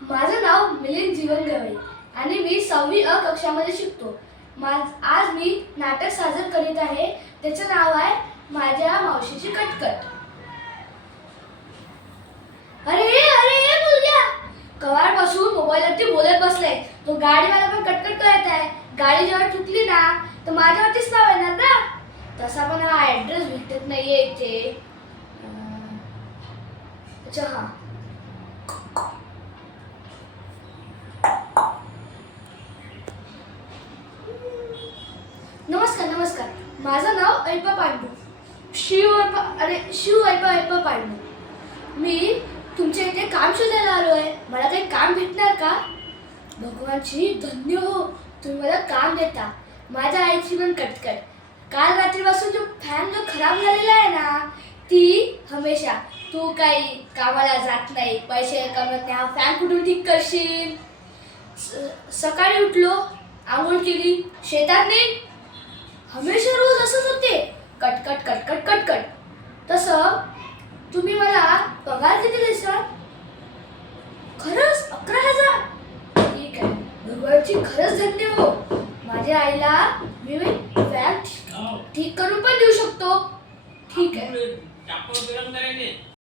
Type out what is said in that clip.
माझं नाव मिलिंद जीवन गवळी आणि मी 6वी अ कक्षामध्ये शिकतो. आज मी नाटक सादर करीत आहे. त्याचं नाव आहे माझ्या मावशीची कटकट. अरे अरे मुलगा, कवारपासून मोबाईलवरती बोलत बसलाय. तो गाडीवाला पण कटकट करत आहे. गाडी जेव्हा ठुकली ना तर माझ्यावरतीच नाव येणार ना. तसा पण हा ॲड्रेस भेटत नाहीये इथे. अच्छा हा, नमस्कार नमस्कार. माझं नाव ऐपा पांडू, शिव ऐपा पांडू. मी तुमच्या इथे काम शोधायला आलो आहे. मला काही काम भेटणार का? भगवानची धन्य हो, तुम्ही मला काम देता. माझ्या आईची पण कटकट. काल रात्रीपासून जो फॅन खराब झालेला आहे ना, ती हमेशा तू काही कामाला जात नाही, पैसे कमवत नाही, हा फॅन कुठून ठीक करशील? सकाळी उठलो, आंघोळ केली, शेतात नाही, हमेशा रोज असंच होते, कटकट कटकट कटकट. तसं तुम्ही मला पगार किती देसाल? खरंच 11,000? ठीक आहे, भगवानची खरंच धन्य हो. माझ्या आईला मी फॅन ठीक करून पण देऊ शकतो. ठीक आहे.